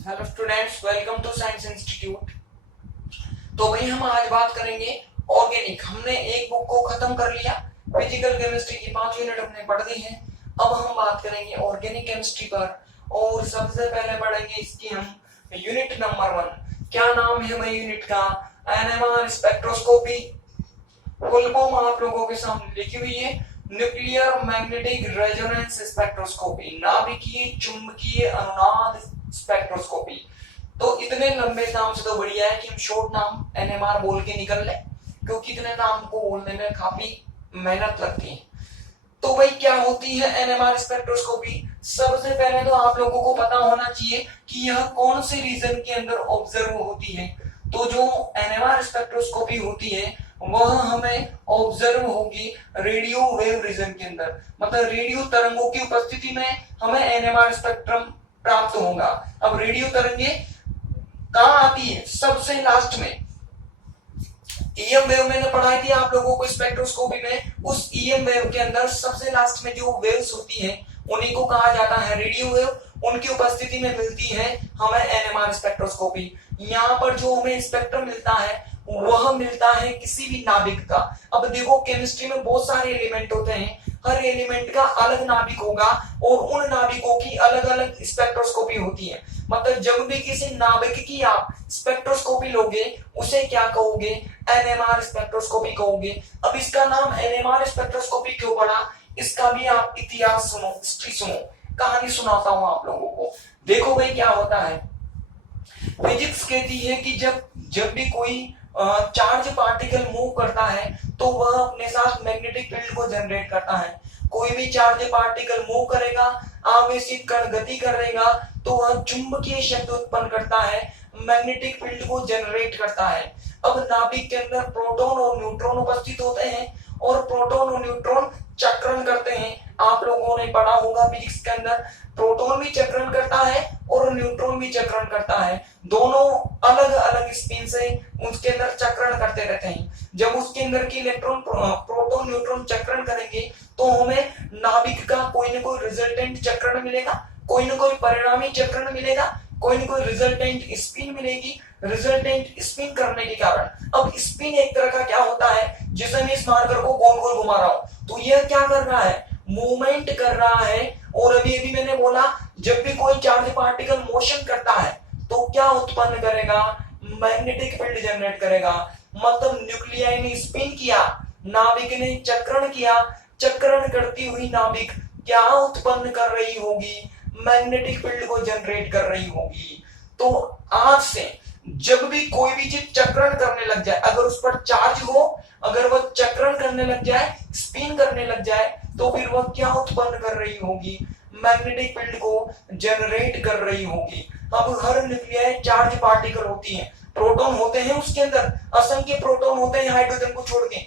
Hello students, welcome to science institute. तो भाई हम आज बात करेंगे ऑर्गेनिक। हमने एक बुक को खत्म कर लिया, फिजिकल केमिस्ट्री की 5 यूनिट हमने पढ़ दी है। अब हम बात करेंगे ऑर्गेनिक केमिस्ट्री पर और सबसे पहले पढ़ेंगे इसकी हम यूनिट नंबर 1। क्या नाम है भाई यूनिट का? NMR spectroscopy. फुल फॉर्म आप लोगों के सामने लिखी हुई है, न्यूक्लियर मैग्नेटिक रेजोनेंस स्पेक्ट्रोस्कोपी, नाभिकीय चुंबकीय अनुनाद स्पेक्ट्रोस्कोपी। तो इतने लंबे नाम से तो बढ़िया है कि हम शॉर्ट नाम एनएमआर बोल के निकल ले, क्योंकि इतने नाम को बोलने में काफी मेहनत लगती है। तो भाई क्या होती है एनएमआर स्पेक्ट्रोस्कोपी? सबसे पहले तो आप लोगों को पता होना चाहिए कि यह कौन से रीजन के अंदर ऑब्जर्व होती है। तो जो एनएमआर स्पेक्ट्रोस्कोपी होती है वह हमें ऑब्जर्व होगी रेडियो वेव रीजन के अंदर, मतलब रेडियो तरंगों की उपस्थिति में हमें एनएमआर स्पेक्ट्रम प्राप्त होगा। अब रेडियो तरंगे कहां आती है? सबसे लास्ट में। ईएम वेव मैंने पढ़ाई थी आप लोगों को स्पेक्ट्रोस्कोपी में। उस ईएम वेव के अंदर सबसे लास्ट में जो वेव्स होती है उन्हीं को कहा जाता है रेडियो वेव। उनकी उपस्थिति में मिलती है हमें एनएमआर स्पेक्ट्रोस्कोपी। यहाँ पर जो हमें स्पेक्ट्रम मिलता है वह मिलता है किसी भी नाभिक का। अब देखो केमिस्ट्री में बहुत सारे एलिमेंट होते हैं, हर एलिमेंट का अलग नाभिक होगा और उन नाभिकों की अलग अलग स्पेक्ट्रोस्कोपी होती है। मतलब जब भी किसी नाभिक की आप स्पेक्ट्रोस्कोपी लोगे उसे क्या कहोगे? एनएमआर स्पेक्ट्रोस्कोपी कहोगे। अब इसका नाम एनएमआर स्पेक्ट्रोस्कोपी क्यों पड़ा? इसका भी आप इतिहास सुनो, हिस्ट्री सुनो, कहानी सुनाता हूं आप लोगों को। देखो भाई क्या होता है, फिजिक्स कहती है कि जब भी कोई चार्ज पार्टिकल मूव करता है तो वह अपने साथ मैग्नेटिक फील्ड को जनरेट करता है। कोई भी चार्ज पार्टिकल मूव करेगा, आवेशित कण गति करेगा तो वह चुंबकीय शक्ति उत्पन्न करता है, मैग्नेटिक फील्ड को जनरेट करता है। अब नाभिक के अंदर प्रोटॉन और न्यूट्रॉन उपस्थित होते हैं और प्रोटॉन और न्यूट्रॉन चक्रण करते हैं। आप लोगों ने पढ़ा होगा फिजिक्स के अंदर, प्रोटॉन भी चक्रण करता है और न्यूट्रॉन भी चक्रण करता है। दोनों अलग अलग स्पिन से उसके अंदर चक्रण करते रहते हैं। जब उसके अंदर की इलेक्ट्रॉन प्रोटॉन न्यूट्रॉन चक्रण करेंगे तो हमें नाभिक का कोई ना कोई रिजल्टेंट चक्रण मिलेगा, कोई ना कोई परिणामी चक्रण मिलेगा, कोई ना कोई रिजल्टेंट स्पिन मिलेगी। रिजल्टेंट स्पिन करने के कारण, अब स्पिन एक तरह का क्या होता है, जैसे मैं इस मार्कर को गोल गोल घुमा रहा हूं तो यह क्या कर रहा है? मूवमेंट कर रहा है। और अभी अभी मैंने बोला जब भी कोई चार्ज पार्टिकल मोशन करता है तो क्या उत्पन्न करेगा? मैग्नेटिक फील्ड जनरेट करेगा। मतलब न्यूक्लियाई ने स्पिन किया, नाभिक ने चक्रण किया, चक्रण करती हुई नाभिक क्या उत्पन्न कर रही होगी? मैग्नेटिक फील्ड को जनरेट कर रही होगी। तो आज से जब भी कोई भी चीज चक्रण करने लग जाए, अगर उस पर चार्ज हो, अगर वह चक्रण करने लग जाए, स्पिन करने लग जाए, तो फिर वह क्या उत्पन्न कर रही होगी? मैग्नेटिक फील्ड को जनरेट कर रही होगी। अब हर न्यूक्लियाई चार्ज पार्टिकल होती है, प्रोटॉन होते हैं उसके अंदर, असंख्य प्रोटॉन होते हैं हाइड्रोजन को छोड़ के,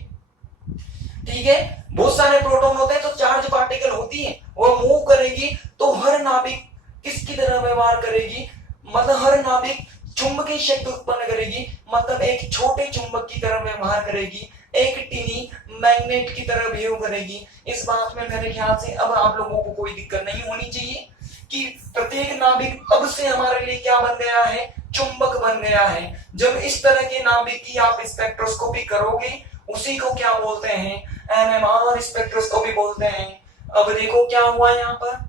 ठीक है, बहुत सारे प्रोटॉन होते हैं। तो चार्ज पार्टिकल होती है, वह मूव करेगी तो हर नाभिक किसकी तरह व्यवहार करेगी? मतलब हर नाभिक चुंबकीय शक्ति उत्पन्न करेगी, मतलब एक छोटे चुंबक की तरह व्यवहार करेगी, एक टीनी मैग्नेट की तरह बिहेव करेगी। इस बात में मेरे ख्याल से अब आप लोगों को कोई दिक्कत नहीं होनी चाहिए कि प्रत्येक नाभिक अब से हमारे लिए क्या बन गया है? चुंबक बन गया है। जब इस तरह के नाभिक की आप स्पेक्ट्रोस्कोपी करोगे उसी को क्या बोलते हैं? एनएमआर स्पेक्ट्रोस्कोपी बोलते हैं। अब देखो क्या हुआ यहाँ पर,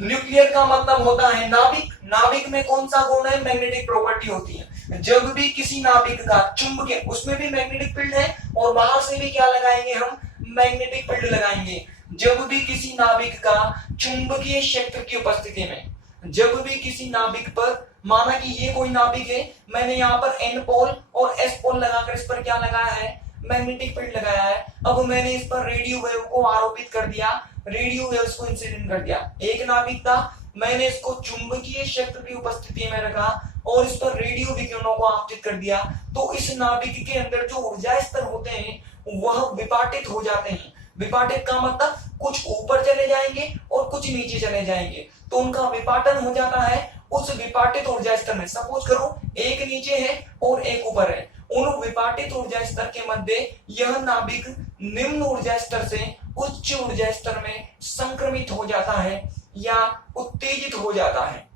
न्यूक्लियर का मतलब होता है नाभिक। नाभिक में कौन सा गुण है? मैग्नेटिक प्रॉपर्टी होती है। जब भी किसी नाभिक का चुंबकीय, उसमें भी मैग्नेटिक फील्ड है और बाहर से भी क्या लगाएंगे हम? मैग्नेटिक फील्ड लगाएंगे। जब भी किसी नाभिक का चुंबकीय क्षेत्र की उपस्थिति में, जब भी किसी नाभिक पर, माना कि ये कोई नाभिक है, मैंने यहाँ पर एन पोल और एस पोल लगाकर इस पर क्या लगाया है? मैग्नेटिक फील्ड लगाया है। अब मैंने इस पर रेडियो वेव को आरोपित कर दिया, रेडियो वेव्स को इंसिडेंट कर दिया। एक नाभिक था, मैंने इसको चुंबकीय क्षेत्र की उपस्थिति में रखा और इस पर रेडियो विकिरणों को आपतित कर दिया। तो इस नाभिक के अंदर जो ऊर्जा स्तर होते हैं वह विपाटित हो जाते हैं। विपाटित का मतलब कुछ ऊपर चले जाएंगे और कुछ नीचे चले जाएंगे, तो उनका विपाटन हो जाता है। उस विपाटित ऊर्जा स्तर में सपोज करो एक नीचे है और एक ऊपर है, उन विपाटित ऊर्जा स्तर के मध्य यह नाभिक निम्न ऊर्जा स्तर से उच्च ऊर्जा स्तर में संक्रमित हो जाता है। या उत्तेजित हो जाता है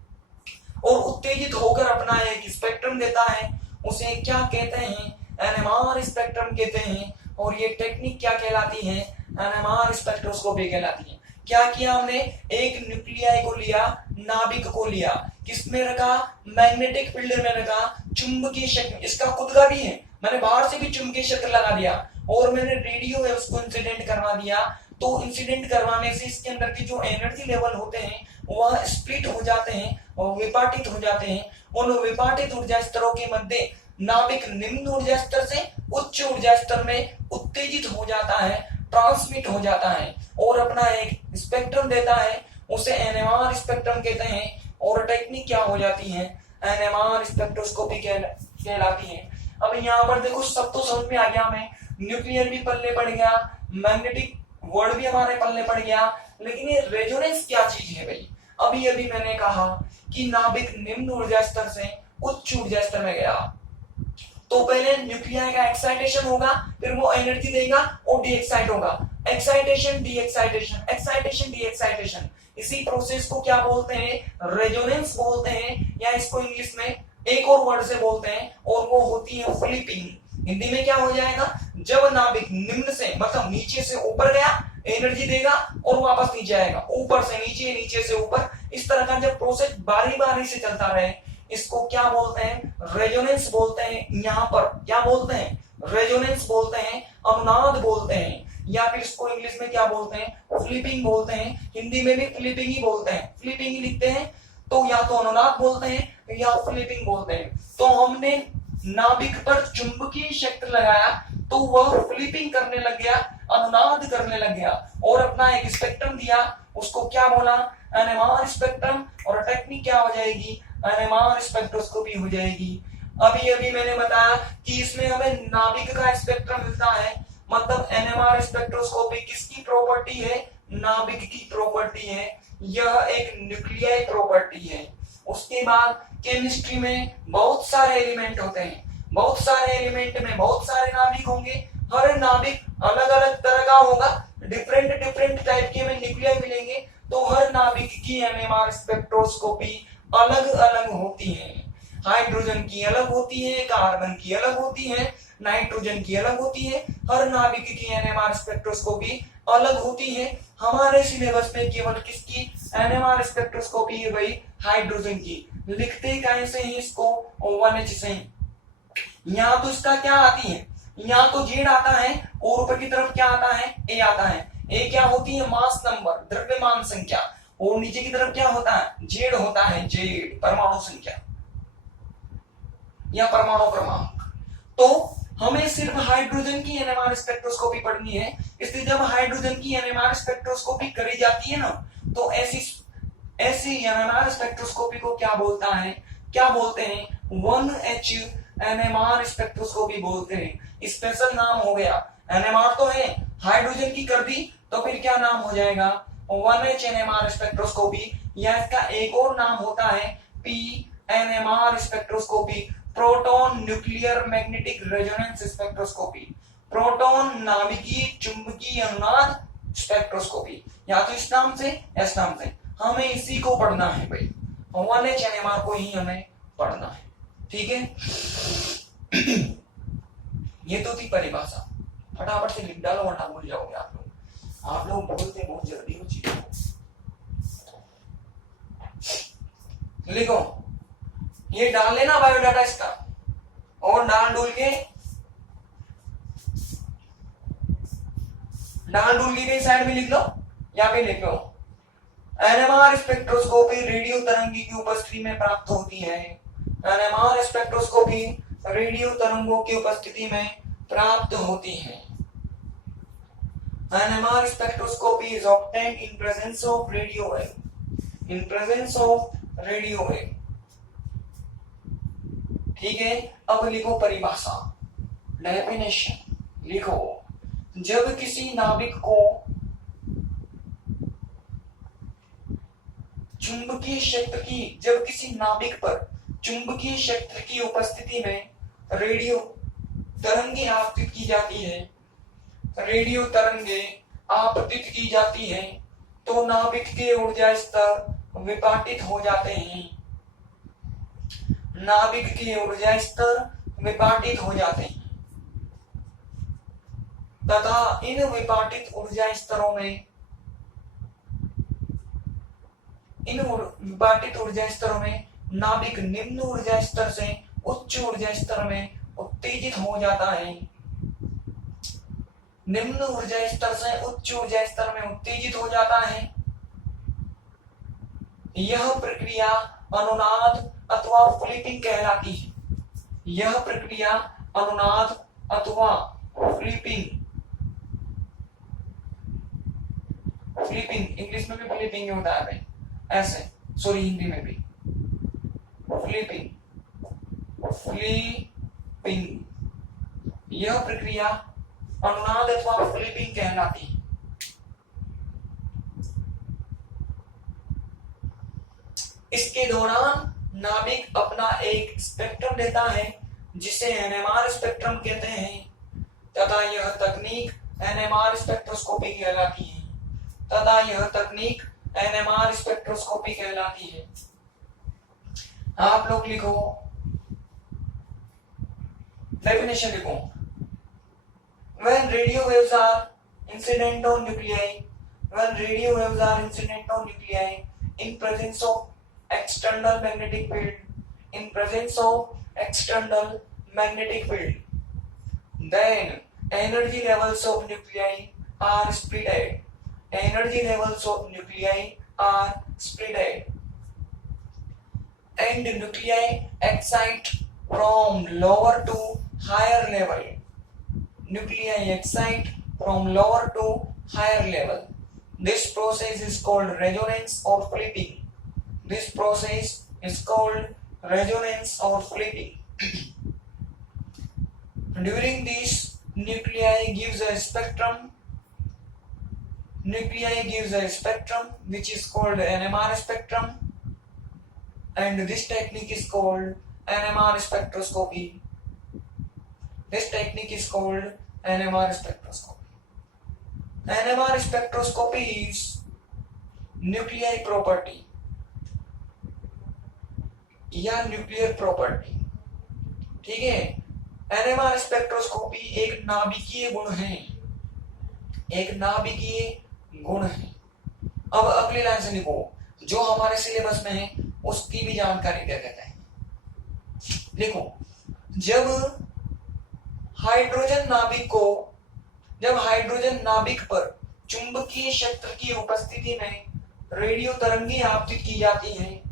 और उत्तेजित होकर अपना एक स्पेक्ट्रम देता है, उसे क्या कहते हैं, एनएमआर स्पेक्ट्रम कहते हैं। और ये टेक्निक क्या कहलाती है, एनएमआर स्पेक्ट्रोस्कोपी कहलाती है। क्या किया हमने, एक न्यूक्लियाई को लिया, नाभिक को लिया, किसमें रखा, मैग्नेटिक फील्ड में रखा, चुंबकीय शक्ति इसका खुद का भी है, मैंने बाहर से भी चुंबकीय शक्ति लगा दिया और मैंने रेडियो वेव्स को इंसिडेंट करवा दिया। तो इंसिडेंट करवाने से इसके अंदर के जो एनर्जी लेवल होते हैं वह स्प्लिट हो जाते हैं और विपाटित हो जाते हैं। उन विपाटित ऊर्जा स्तरों के मध्य नाभिक निम्न ऊर्जा स्तर से उच्च ऊर्जा स्तर में उत्तेजित हो जाता है, ट्रांसमिट हो जाता है और अपना एक स्पेक्ट्रम देता है, उसे एनएमआर स्पेक्ट्रम कहते हैं। और टेक्निक क्या हो जाती है, एनएमआर स्पेक्ट्रोस्कोपी कहलाती है। अब यहाँ पर देखो सब तो समझ में आ गया हमें, न्यूक्लियर भी पल्ले पड़ गया, मैग्नेटिक वर्ड भी हमारे पल्ले पड़ गया, लेकिन ये रेजोनेंस क्या चीज है भाई। अभी अभी मैंने कहा कि नाभिक निम्न ऊर्जा स्तर से उच्च ऊर्जा स्तर में गया, तो पहले न्यूक्लियाई का एक्साइटेशन होगा, फिर वो एनर्जी देगा और डी एक्साइट होगा, excitation D excitation, excitation D excitation. इसी प्रोसेस को क्या बोलते हैं, रेजोनेंस बोलते हैं, या इसको इंग्लिश में एक और वर्ड से बोलते हैं और वो होती है फ्लिपिंग। हिंदी में क्या हो जाएगा, जब नाभिक निम्न से मतलब नीचे से ऊपर गया, एनर्जी देगा और वापस नीचे आएगा, ऊपर से नीचे, नीचे से ऊपर, इस तरह का जब प्रोसेस बारी बारी से चलता रहे, इसको क्या बोलते हैं, रेजोनेंस बोलते हैं। यहाँ पर क्या बोलते हैं, रेजोनेंस बोलते हैं, अनुनाद बोलते हैं, या फिर इसको इंग्लिश में क्या बोलते हैं, फ्लिपिंग बोलते हैं। हिंदी में भी फ्लिपिंग ही बोलते हैं, फ्लिपिंग ही लिखते हैं, तो या तो अनुनाद बोलते हैं या फ्लिपिंग बोलते हैं। तो हमने नाभिक पर चुंबकीय शक्ति लगाया तो वह फ्लिपिंग करने लग गया, अनुनाद करने लग गया और अपना एक स्पेक्ट्रम दिया, उसको क्या बोला, एनएमआर स्पेक्ट्रम। और टेक्निक क्या हो जाएगी, एनएमआर स्पेक्ट्रोस्कोपी हो जाएगी। अभी अभी मैंने बताया कि इसमें हमें नाभिक का स्पेक्ट्रम मिलता है, मतलब एनएमआर स्पेक्ट्रोस्कोपी किसकी प्रॉपर्टी है, नाभिक की प्रॉपर्टी है, यह एक न्यूक्लियाई प्रॉपर्टी है। उसके बाद केमिस्ट्री में बहुत सारे एलिमेंट होते हैं, बहुत सारे एलिमेंट में बहुत सारे नाभिक होंगे, हर नाभिक अलग अलग तरह का होगा, डिफरेंट डिफरेंट टाइप के हमें न्यूक्लियाई मिलेंगे, तो हर नाभिक की एनएमआर स्पेक्ट्रोस्कोपी अलग अलग होती है। हाइड्रोजन की अलग होती है, कार्बन की अलग होती है, नाइट्रोजन की अलग होती है, हर नाभिक की एनएमआर स्पेक्ट्रोस्कोपी अलग होती है। हमारे सिलेबस में केवल किसकी एनएमआर स्पेक्ट्रोस्कोपी है भाई, हाइड्रोजन की। लिखते कैसे हैं इसको, OH से। यहाँ तो इसका क्या आती है, यहाँ तो जेड आता है और ऊपर की तरफ क्या आता है, ए आता है। ए क्या होती है, मास नंबर, द्रव्यमान संख्या, और नीचे की तरफ क्या होता है, जेड होता है, जेड परमाणु संख्या या परमाणु क्रमांक। तो हमें सिर्फ हाइड्रोजन की एनएमआर स्पेक्ट्रोस्कोपी पढ़नी है, इसलिए जब हाइड्रोजन की एनएमआर स्पेक्ट्रोस्कोपी करी जाती है ना, तो ऐसी एनएमआर स्पेक्ट्रोस्कोपी को क्या बोलता है, क्या बोलते हैं, 1H एनएमआर स्पेक्ट्रोस्कोपी बोलते हैं। स्पेशल नाम हो गया, एनएमआर तो है, हाइड्रोजन की कर दी तो फिर क्या नाम हो जाएगा, 1H एनएमआर स्पेक्ट्रोस्कोपी, या इसका एक और नाम होता है PNMR spectroscopy, proton nuclear magnetic resonance spectroscopy, proton नाभिकीय चुंबकीय अनुनाद स्पेक्ट्रोस्कोपी, या तो इस नाम से या इस नाम से। हमें इसी को पढ़ना है भाई, 1H NMR को ही हमें पढ़ना है, ठीक है। ये तो थी परिभाषा, फटाफट से लिख डालो वरना भूल जाओगे आप लोग बोलते बहुत जल्दी हो चीजों को। लिखो, ये डाल लेना बायोडाटा इसका, और डाल डूल के कहीं साइड में लिख लो, या फिर लिखो एनएमआर स्पेक्ट्रोस्कोपी रेडियो तरंगी की उपस्थिति में प्राप्त होती है। एनएमआर स्पेक्ट्रोस्कोपी रेडियो तरंगों की उपस्थिति में प्राप्त होती है। NMR spectroscopy is obtained in presence of radio wave, in presence of radio wave, ठीक है। अब लिखो परिभाषा, डेफिनेशन लिखो, जब किसी नाभिक को चुंबकीय क्षेत्र की, जब किसी नाभिक पर चुंबकीय क्षेत्र की उपस्थिति में रेडियो तरंगे आपतित की जाती है, रेडियो तरंगे आपतित की जाती है, तो नाभिक के ऊर्जा स्तर विपाटित हो जाते हैं। नाभिक के ऊर्जा स्तर विपाटित हो जाते हैं तथा इन विपाटित ऊर्जा स्तरों में नाभिक निम्न ऊर्जा स्तर से उच्च ऊर्जा स्तर में उत्तेजित हो जाता है। निम्न ऊर्जा स्तर से उच्च ऊर्जा स्तर में उत्तेजित हो जाता है। यह प्रक्रिया अनुनाद अथवा फ्लिपिंग कहलाती है। यह प्रक्रिया अनुनाद अथवा फ्लिपिंग इंग्लिश में भी फ्लिपिंग होता है भाई, ऐसे सॉरी हिंदी में भी फ्लिपिंग यह प्रक्रिया अनुनाद अथवा फ्लिपिंग कहलाती है। इसके दौरान नाभिक अपना एक स्पेक्ट्रम देता है जिसे एनएमआर स्पेक्ट्रम कहते हैं तथा यह तकनीक एनएमआर स्पेक्ट्रोस्कोपी कहलाती है। आप लोग लिखो, डेफिनेशन लिखो। When radio waves are incident on nuclei in presence of external magnetic field, then energy levels of nuclei are spread. And nuclei excite from lower to higher level. This process is called resonance or flipping. During this, nuclei gives a spectrum which is called NMR spectrum, and this technique is called NMR spectroscopy. NMR spectroscopy is nuclei property या nuclear property. ठीक है, NMR spectroscopy एक नाभिकीय गुण है। अब अगली line से लिखो, जो हमारे सिलेबस में है उसकी भी जानकारी दे देते हैं। देखो, जब हाइड्रोजन नाभिक पर चुंबकीय क्षेत्र की उपस्थिति में रेडियो तरंगें आपतित की जाती हैं,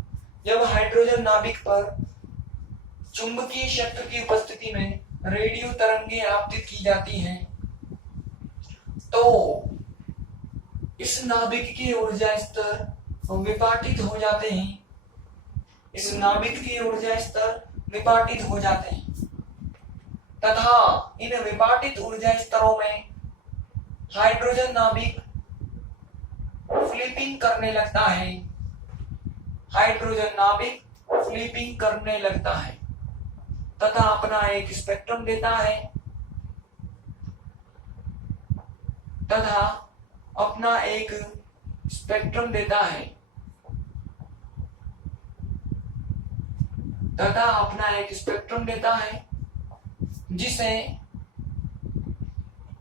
जब हाइड्रोजन नाभिक पर चुंबकीय क्षेत्र की उपस्थिति में रेडियो तरंगें आपतित की जाती हैं, तो इस नाभिक के ऊर्जा स्तर विपाटित हो जाते हैं। तथा इन विपाटित ऊर्जा स्तरों में हाइड्रोजन नाभिक फ्लिपिंग करने लगता है तथा अपना एक स्पेक्ट्रम देता है जिसे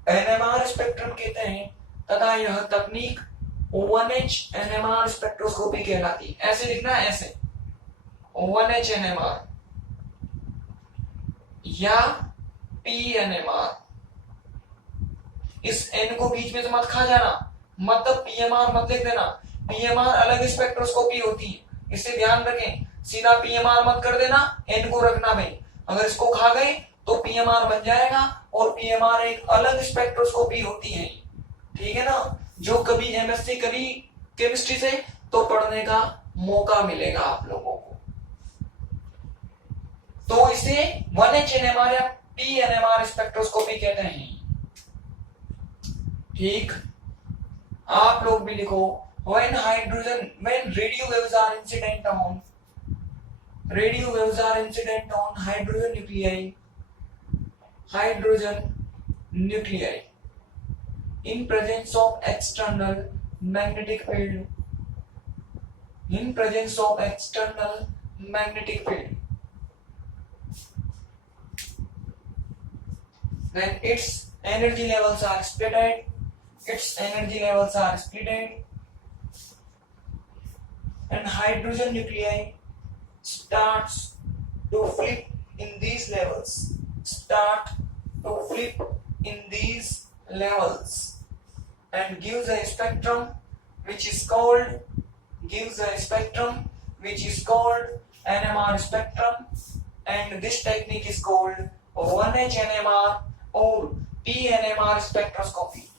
एनएमआर स्पेक्ट्रम कहते हैं तथा यह तकनीक 1H एनएमआर स्पेक्ट्रोस्कोपी कहलाती है। ऐसे लिखना है, ऐसे 1H एनएमआर या पीएनएमआर। इस एन को बीच में से मत खा जाना, मतलब पीएमआर मत लिख देना। पीएमआर अलग स्पेक्ट्रोस्कोपी होती है, इसे ध्यान रखें। सीधा पीएमआर मत कर देना, एन को रखना भाई। अगर इसको खा गए तो पीएमआर बन जाएगा, और पीएमआर एक अलग स्पेक्ट्रोस्कोपी होती है। ठीक है ना, जो कभी एमएससी करी केमिस्ट्री से तो पढ़ने का मौका मिलेगा आप लोगों को। तो इसे 1H एनएमआर या पीएनएमआर स्पेक्ट्रोस्कोपी कहते हैं। ठीक, आप लोग भी लिखो, when radio waves are incident on hydrogen nuclei in presence of external magnetic field, in presence of external magnetic field, then its energy levels are splitted, and hydrogen nuclei starts to flip in these levels, and gives a spectrum which is called NMR spectrum, and this technique is called 1H NMR or PNMR spectroscopy.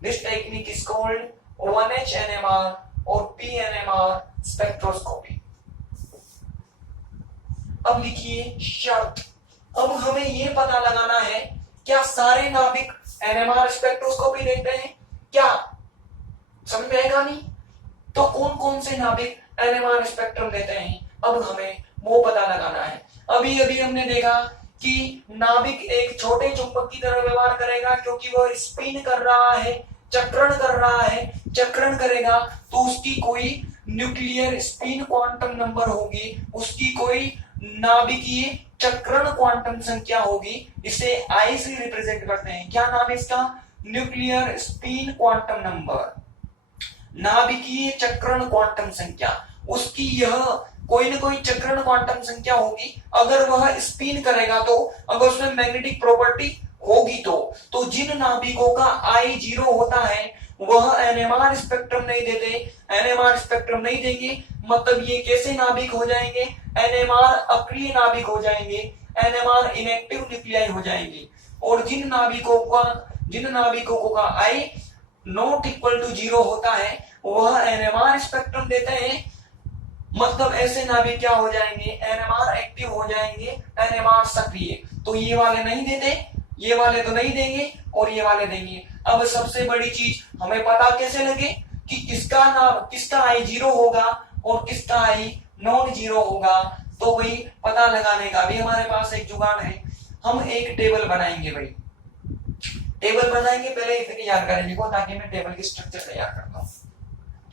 This technique is called 1H NMR और PNMR spectroscopy. अब लिखिए शर्त। अब हमें ये पता लगाना है क्या सारे नाभिक NMR स्पेक्ट्रोस्कोपी देखते हैं, क्या समझ में आएगा? नहीं तो कौन कौन से नाभिक NMR स्पेक्ट्रम देते हैं, अब हमें वो पता लगाना है। अभी अभी हमने देखा कि नाभिक एक छोटे चुंबक की तरह व्यवहार करेगा क्योंकि वह स्पिन कर रहा है, चक्रण करेगा तो उसकी कोई न्यूक्लियर स्पिन क्वांटम नंबर होगी, उसकी कोई नाभिकीय चक्रण क्वांटम संख्या होगी। इसे आई से रिप्रेजेंट करते हैं। क्या नाम है इसका? न्यूक्लियर स्पिन क्वांटम नंबर, नाभिकीय चक्रण क्वांटम संख्या। उसकी यह कोई ना कोई चक्रण क्वांटम संख्या होगी। अगर वह स्पिन करेगा तो, अगर उसमें मैग्नेटिक प्रॉपर्टी होगी तो जिन नाभिकों का आई 0 होता है वह एनएमआर स्पेक्ट्रम नहीं देते, एनएमआर स्पेक्ट्रम नहीं देंगे, मतलब ये कैसे नाभिक हो जाएंगे? एनएमआर अक्रिय नाभिक हो जाएंगे, एनएमआर इनएक्टिव न्यूक्लियाई हो जाएंगे। और जिन नाभिकों का आई नॉट इक्वल टू 0 होता है वह एनएमआर स्पेक्ट्रम देते हैं, मतलब ऐसे नाभिक क्या हो जाएंगे? एनएमआर एक्टिव हो जाएंगे, एनएमआर सक्रिय। तो ये वाले नहीं देते, ये वाले तो नहीं देंगे और ये वाले देंगे। अब सबसे बड़ी चीज हमें पता कैसे लगे कि किसका आई 0 होगा और किसका आई नॉन 0 होगा, तो वही पता लगाने का भी हमारे पास एक जुगाड़ है। हम एक टेबल बनाएंगे भाई, टेबल बनाएंगे। पहले इतनी जानकारी लिखो ताकि मैं टेबल की स्ट्रक्चर तैयार करता हूं,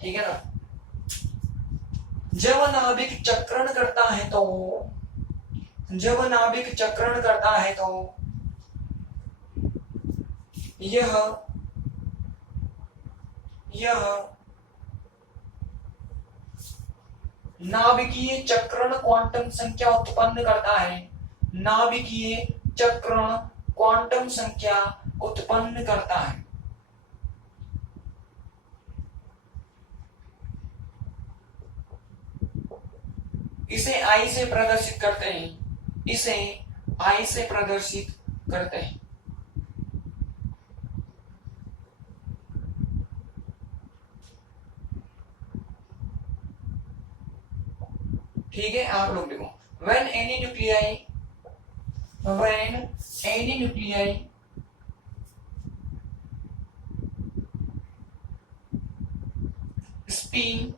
ठीक है ना। जब नाभिक चक्रण करता है तो यह नाभिकीय चक्रण क्वांटम संख्या उत्पन्न करता है, नाभिकीय चक्रण क्वांटम संख्या उत्पन्न करता है। इसे आई से प्रदर्शित करते हैं, ठीक है। आप लोग देखो, when any nuclei spin,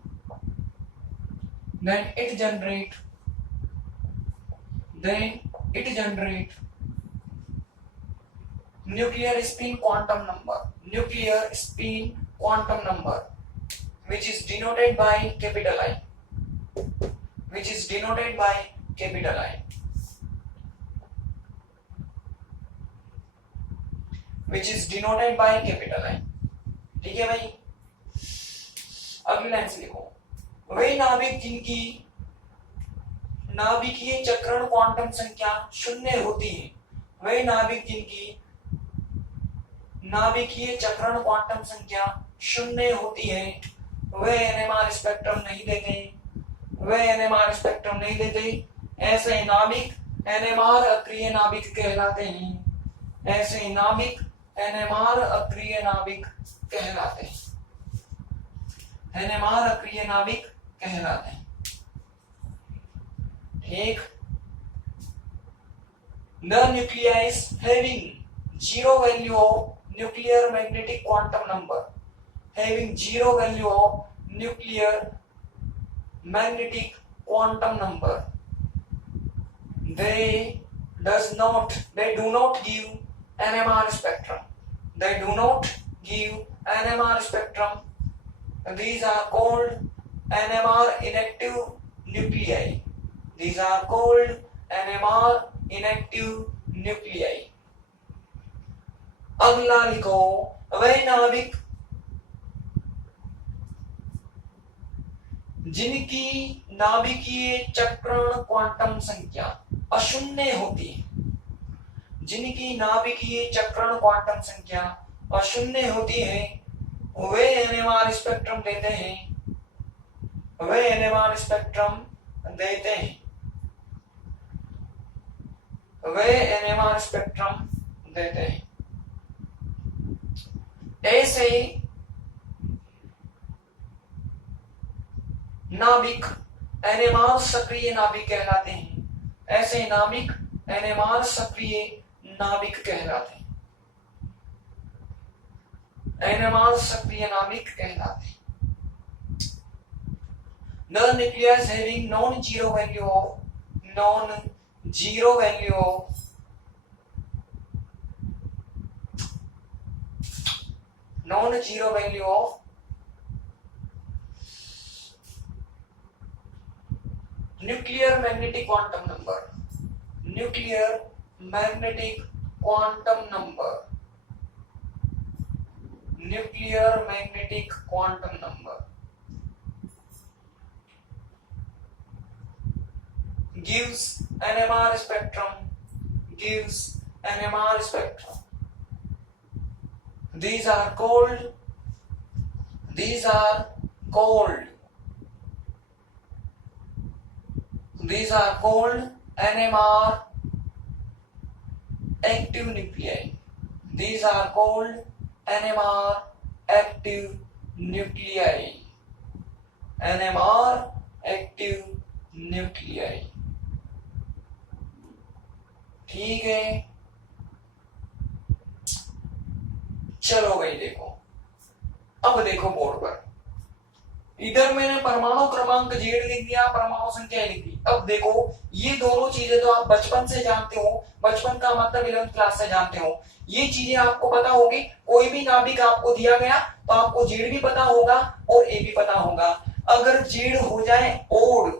then it generate nuclear spin quantum number, which is denoted by capital I. ठीक है भाई। अगली लाइन से देखो, वे नाभिक जिनकी नाभिकीय चक्रण क्वांटम संख्या 0 होती है, वे नाभिक जिनकी नाभिकीय चक्रण क्वांटम संख्या 0 होती है, वे एनएमआर स्पेक्ट्रम नहीं देते, ऐसे नाभिक एनएमआर अक्रिय नाभिक कहलाते हैं, ऐसे नाभिक एनएमआर अक्रिय नाभिक कहलाते हैं, ठीक। The nuclei having 0 value of nuclear magnetic quantum number, they do not give NMR spectrum, These are called NMR inactive nuclei. These are called NMR inactive nuclei. अगला लिखो, वे नाभिक जिनकी नाभिकीय चक्रण क्वांटम संख्या अशून्य होती है, जिनकी नाभिकीय चक्रण क्वांटम संख्या अशून्य होती है, वे एनएमआर स्पेक्ट्रम देते हैं, वे एनएमआर स्पेक्ट्रम देते हैं, वे एनएमआर स्पेक्ट्रम देते हैं। ऐसे नाभिक एनएमआर सक्रिय नाभिक कहलाते हैं, ऐसे नाभिक एनएमआर सक्रिय नाभिक कहलाते हैं, एनएमआर सक्रिय नाभिक कहलाते हैं। The nucleus having non-zero value of nuclear magnetic quantum number, nuclear magnetic quantum number, nuclear magnetic quantum number gives NMR spectrum, gives NMR spectrum. These are called NMR active nuclei. These are called NMR active nuclei. NMR active nuclei. ठीक है, चलो भाई देखो, अब देखो board पर, इधर मैंने परमाणु क्रमांक जेड लिख दिया, परमाणु संख्या लिख दी। अब देखो ये दोनों चीजें तो आप बचपन से जानते हो, बचपन का मतलब 11th क्लास से जानते हो, ये चीजें आपको पता होगी। कोई भी नाभिक आपको दिया गया तो आपको जेड भी पता होगा और ए भी पता होगा। अगर जेड हो जाए ओड,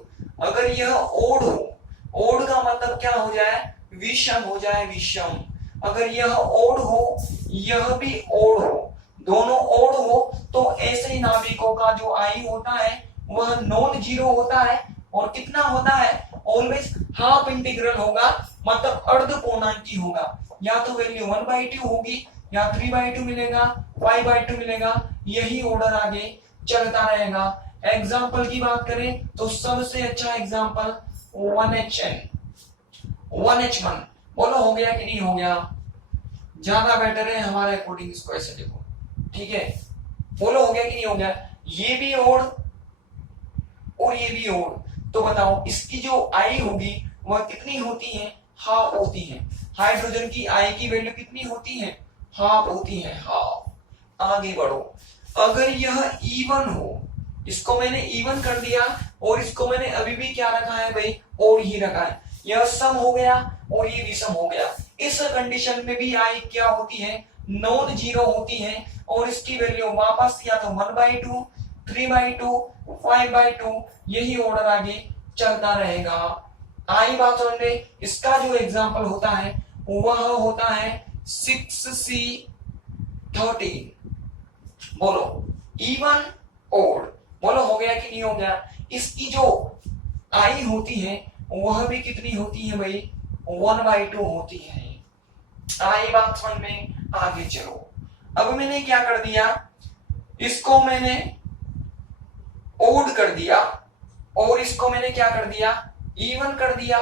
अगर यह ओड हो, ओड का मतलब क्या हो जाए, विषम हो जाए, विषम। अगर यह ओड हो, यह भी ओड हो, दोनों ओड हो, तो ऐसे नाभिकों का जो आई होता है वह नॉन जीरो होता है और कितना होता है, ऑलवेज हाफ इंटीग्रल होगा, मतलब अर्ध पूर्णांकी होगा। या तो वैल्यू 1/2 होगी या 3/2 मिलेगा, 5/2 मिलेगा, यही ऑर्डर आगे चलता रहेगा। एग्जाम्पल की बात करें तो सबसे अच्छा एग्जाम्पल 1H1 बोलो, हो गया कि नहीं हो गया? ज्यादा बेटर है हमारे अकॉर्डिंग, इसको ऐसे देखो, ठीक है, बोलो हो गया कि नहीं हो गया? ये भी ओड और ये भी ओड, तो बताओ इसकी जो आई होगी वह कितनी होती है, हाफ होती है। हाइड्रोजन की आई की वैल्यू कितनी होती है, हाफ होती है, हाफ। आगे बढ़ो, अगर यह इवन हो, इसको मैंने इवन कर दिया और इसको मैंने अभी भी क्या रखा है भाई, और ही रखा है, यह सम हो गया और ये भी सम हो गया। इस कंडीशन में भी आई क्या होती है, नॉन जीरो होती है और इसकी वैल्यू वापस या तो 1/2, 3/2, 5/2, यही ऑर्डर आगे चलता रहेगा। आई बात समझ में। इसका जो एग्जांपल होता है वह होता है 6C13। बोलो इवन ओड, बोलो हो गया कि नहीं हो गया? इसकी जो आई होती है वह भी कितनी होती है भाई, 1/2 होती है। आई बात समझ में। आगे चलो, अब मैंने क्या कर दिया, इसको मैंने ओड कर दिया और इसको मैंने क्या कर दिया, इवन कर दिया।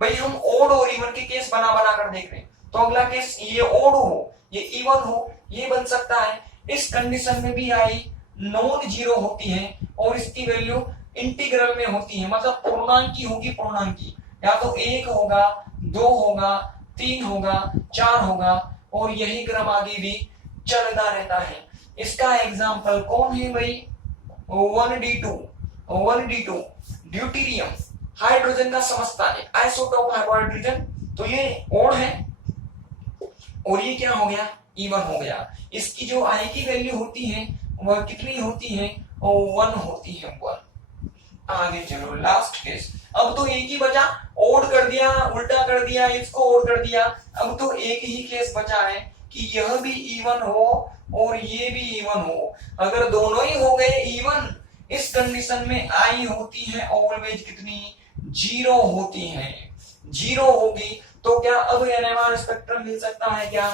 भाई हम ओड और इवन के केस बना बना कर देख रहे हैं, तो अगला केस ये ओड हो ये इवन हो, ये बन सकता है। इस कंडीशन में भी आई नॉन जीरो होती है और इसकी वैल्यू इंटीग्रल में होती है, मतलब पूर्णांकी होगी, पूर्णांकी या तो 1 होगा, 2 होगा, 3 होगा, 4 होगा और यही क्रम आगे भी चलता रहता है। इसका एग्जाम्पल कौन है भाई, 1D2 ड्यूटेरियम, हाइड्रोजन का समस्थान है, आइसोटोप हाइड्रोजन, तो ये ओड है और ये क्या हो गया, इवन हो गया। इसकी जो आई की वैल्यू होती है वह कितनी होती है, 1 होती है 1। आगे चलो लास्ट केस। अब तो एक ही बचा, ओड कर दिया, उल्टा कर दिया, इसको ओड कर दिया। अब तो एक ही केस बचा है कि यह भी इवन हो और ये भी इवन हो। अगर दोनों ही हो गए इवन, इस कंडीशन में आई होती है ऑलवेज कितनी, 0 होती है। 0 होगी तो क्या अब एनएमआर स्पेक्ट्रम मिल सकता है क्या,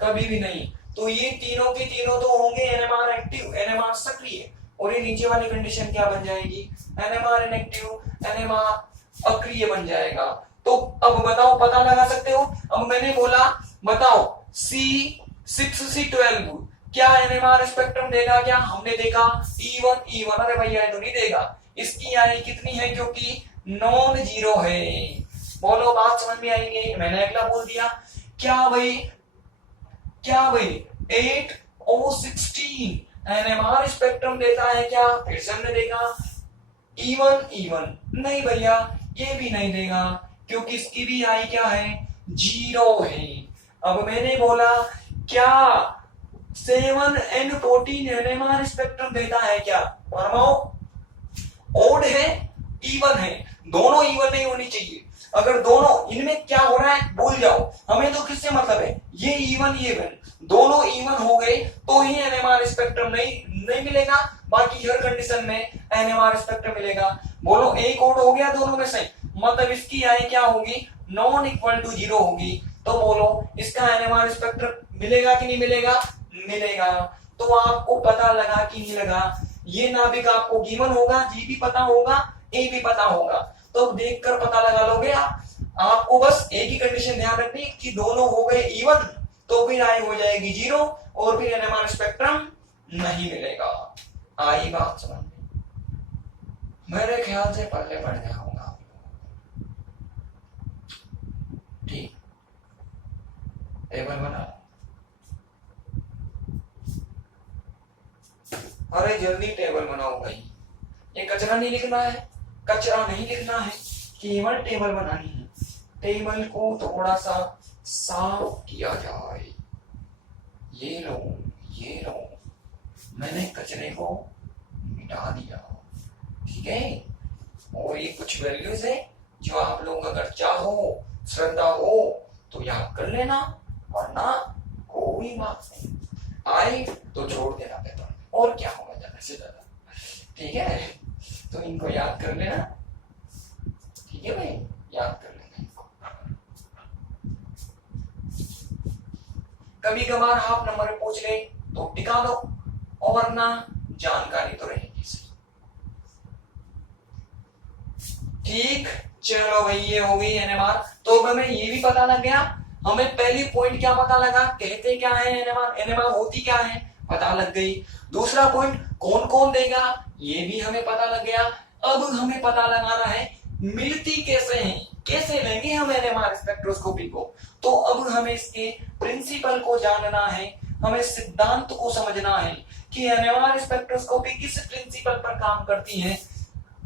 कभी भी नहीं। तो ये तीनों के तीनों तो होंगे एनएमआर एक्टिव, एनएमआर सक्रिय, और ये नीचे वाली कंडीशन क्या बन जाएगी, एनएमआर इनएक्टिव, एनएमआर अक्रिय बन जाएगा। तो अब बताओ, पता लगा सकते हो। अब मैंने बोला बताओ C6C12 क्या एनएमआर स्पेक्ट्रम देगा क्या, हमने देखा E1, अरे भैया ये तो नहीं देगा। इसकी आई कितनी है, क्योंकि नॉन जीरो है। बोलो बात समझ में आएंगे। मैंने अगला बोल दिया क्या भाई 8 और 16 एनएमआर स्पेक्ट्रम देता है क्या, फिर से हमने देखा E1 नहीं भैया ये भी नहीं देगा, क्योंकि इसकी भी आई क्या है, 0 है। अब मैंने बोला क्या 7N14 एनएमआर स्पेक्ट्रम देता है क्या, फरमाओ। ओड है, इवन है, दोनों इवन नहीं होनी चाहिए। अगर दोनों, इनमें क्या हो रहा है भूल जाओ, हमें तो किससे मतलब है, ये इवन दोनों इवन हो गए तो ही एनएमआर स्पेक्ट्रम नहीं मिलेगा, बाकी हर कंडीशन में एनएमआर स्पेक्ट्रम मिलेगा। बोलो एक ओड हो गया दोनों में से, मतलब इसकी आई क्या होगी, नॉन इक्वल टू 0 होगी। तो बोलो इसका एनएमआर स्पेक्ट्रम मिलेगा कि नहीं मिलेगा, मिलेगा। तो आपको पता लगा कि नहीं लगा, ये नाभिक आपको गिवन होगा, जी भी पता होगा, ए भी पता होगा, तो देखकर पता लगा लोगे आप। आपको बस एक ही कंडीशन ध्यान रखनी कि दोनों हो गए इवन, तो फिर आई हो जाएगी 0 और फिर एनएमआर स्पेक्ट्रम नहीं मिलेगा। आई बात समझ में, मेरे ख्याल से पल्ले पड़ गया होगा। ठीक, टेबल बना, अरे जल्दी टेबल बनाओ भाई। ये कचरा नहीं लिखना है, कचरा नहीं लिखना है, केवल टेबल बनानी है। टेबल को थोड़ा सा साफ किया जाए। ये लो मैंने कचरे को मिटा दिया, ठीक है। और ये कुछ वैल्यूज है जो आप लोग अगर चाहो, श्रद्धा हो तो याद कर लेना, वरना कोई बात नहीं, आए तो छोड़ देना पेपर, और क्या होगा ज्यादा से ज्यादा, ठीक है। तो इनको याद कर लेना, ठीक है भाई, याद कर लेना इनको। कभी कभार हाफ नंबर पूछ ले तो टिका दो, और ना जानकारी तो रहेगी सही। ठीक, चलो भाई ये हो गई एनएमआर। तो हमें ये भी पता लग गया, हमें पहली पॉइंट क्या पता लगा, कहते क्या है एनएमआर, एनएमआर होती क्या है, पता लग गई। दूसरा पॉइंट कौन कौन देगा, ये भी हमें पता लग गया। अब हमें पता लगाना है मिलती कैसे है, कैसे लेंगे हम एनएमआर स्पेक्ट्रोस्कोपी को। तो अब हमें इसके प्रिंसिपल को जानना है, हमें सिद्धांत को समझना है कि एनएमआर स्पेक्ट्रोस्कोपी किस प्रिंसिपल पर काम करती है।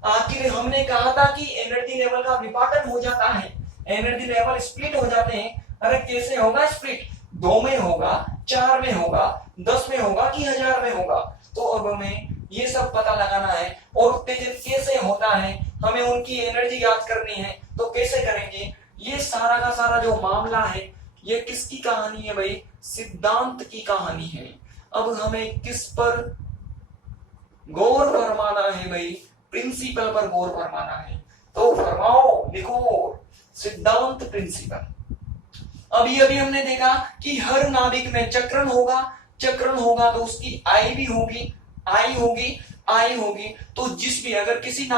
आखिर हमने कहा था कि एनर्जी लेवल का विभाजन हो जाता है, एनर्जी लेवल स्प्लिट हो जाते हैं। अरे कैसे होगा स्प्लिट, 2 में होगा, 4 में होगा, 10 में होगा कि 1000 में होगा। तो अब हमें ये सब पता लगाना है, और उत्तेजन कैसे होता है, हमें उनकी एनर्जी याद करनी है। तो कैसे करेंगे, ये सारा का सारा जो मामला है ये किसकी कहानी है भाई, सिद्धांत की कहानी है। अब हमें किस पर गौर फरमाना है भाई, प्रिंसिपल पर गौर फरमाना है। तो फरमाओ, लिखो सिद्धांत प्रिंसिपल। अभी हमने देखा कि हर नाभिक में चक्रण होगा तो उसकी आई भी होगी, आई होगी। तो जिस भी, अगर किसी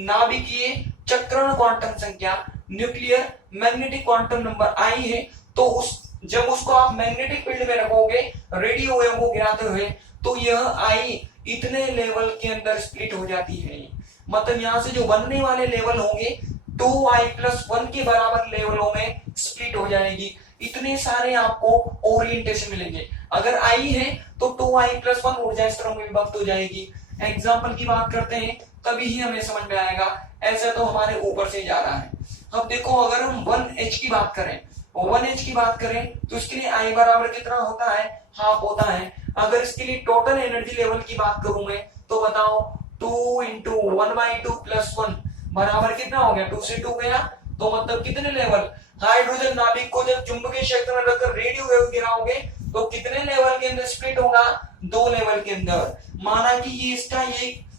नाभिकीय चक्रण क्वांटम संख्या, न्यूक्लियर मैग्नेटिक क्वांटम नंबर आई है, तो जब उसको आप मैग्नेटिक फील्ड में रखोगे रेडियो वेव को गिराते हुए, तो यह आई इतने लेवल के अंदर स्प्लिट हो जाती है। मतलब यहां से जो बनने वाले लेवल होंगे 2i+1 के बराबर लेवलों में स्प्लिट हो जाएगी। इतने सारे आपको ओरिएंटेशन मिलेंगे। अगर आई है तो 2i+1 ऊर्जा स्तरों में विभक्त हो जाएगी। एग्जाम्पल की बात करते हैं तभी ही हमें समझ में आएगा, ऐसे तो हमारे ऊपर से जा रहा है। अब देखो अगर हम 1h की बात करें, 1h की बात करें तो इसके लिए i बराबर कितना होता है, हाफ होता है। अगर इसके लिए टोटल एनर्जी लेवल की बात करूं मैं तो बताओ 2 इंटू 1/2 प्लस 1 बराबर कितना हो गया, 2 से 2 गया, तो मतलब कितने लेवल। हाइड्रोजन नाभिक को जब चुंबकीय क्षेत्र में रखकर रेडियो वेव गिराओगे तो कितने लेवल के अंदर स्प्लिट होगा, 2 लेवल के अंदर। माना कि ये इसका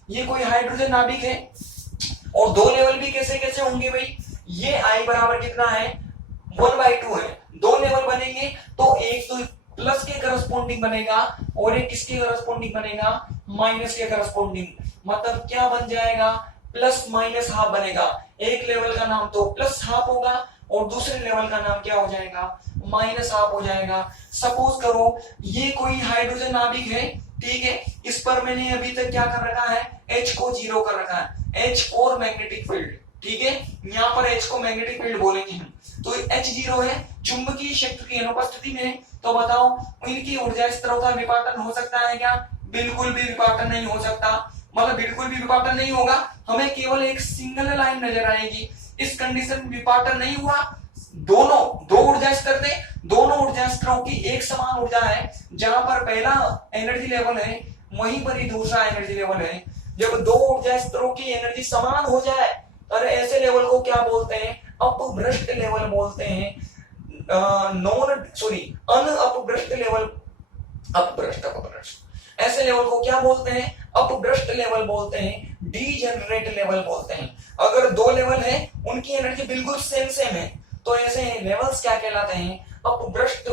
ये कोई हाइड्रोजन नाभिक है और 2 लेवल भी कैसे कैसे होंगे भाई, ये आई बराबर कितना है 1/2 है, 2 लेवल बनेंगे तो एक तो प्लस के करस्पॉन्डिंग बनेगा और एक किसके करस्पॉन्डिंग बनेगा, माइनस के करस्पॉन्डिंग। मतलब क्या बन जाएगा, प्लस माइनस हाफ बनेगा। एक लेवल का नाम तो प्लस हाफ होगा और दूसरे लेवल का नाम क्या हो जाएगा, माइनस हाफ हो जाएगा। सपोज करो ये कोई हाइड्रोजन नाभिक है, ठीक है, इस पर मैंने अभी तक क्या कर रखा है, H को 0 कर रखा है, H और मैग्नेटिक फील्ड, ठीक है, यहाँ पर H को मैग्नेटिक फील्ड बोलेंगे हम, तो H 0 है, चुंबकीय क्षेत्र की अनुपस्थिति में। तो बताओ इनकी ऊर्जा स्तरों का विपाटन हो सकता है क्या, बिल्कुल भी विपाटन नहीं हो सकता। मतलब बिल्कुल भी विपाटन नहीं होगा, हमें केवल एक सिंगल लाइन नजर आएगी। इस कंडीशन में विपाटन नहीं हुआ, दोनों दो ऊर्जा स्तर थे, दोनों ऊर्जा स्तरों की एक समान ऊर्जा है। जहां पर पहला एनर्जी लेवल है वहीं पर ही दूसरा एनर्जी लेवल है। जब दो ऊर्जा स्तरों की एनर्जी समान हो जाए और ऐसे लेवल को क्या बोलते हैं, अपभ्रष्ट लेवल बोलते हैं। अन अपभ्रष्ट लेवल, अपभ्रष्ट ऐसे लेवल को क्या बोलते हैं, अपभ्रष्ट लेवल बोलते हैं, डीजेनरेट लेवल बोलते हैं। अगर 2 लेवल है उनकी एनर्जी बिल्कुल सेम है तो ऐसे लेवल्स क्या कहलाते हैं, अपभ्रष्ट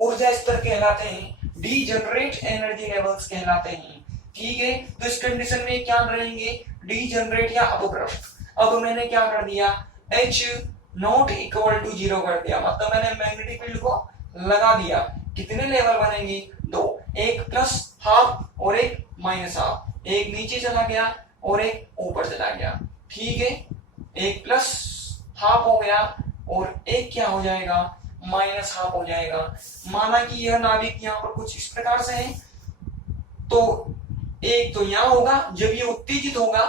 ऊर्जा स्तर कहलाते हैं, डीजेनरेट एनर्जी लेवल्स कहलाते हैं। ठीक है, तो इस कंडीशन में क्या रहेंगे, डीजेनरेट या अपभ्रष्ट। अब मैंने क्या कर दिया, H नॉट इक्वल टू 0 कर दिया, मतलब मैंने मैग्नेटिक फील्ड को लगा दिया। कितने लेवल बनेंगे, 2, एक प्लस हाफ और एक माइनस हाफ, एक नीचे चला गया और एक ऊपर चला गया। ठीक है, एक प्लस हाफ हो गया और एक क्या हो जाएगा, माइनस हाफ हो जाएगा। माना कि यह नाभिक यहाँ पर कुछ इस प्रकार से है, तो एक तो यहाँ होगा, जब ये उत्तेजित होगा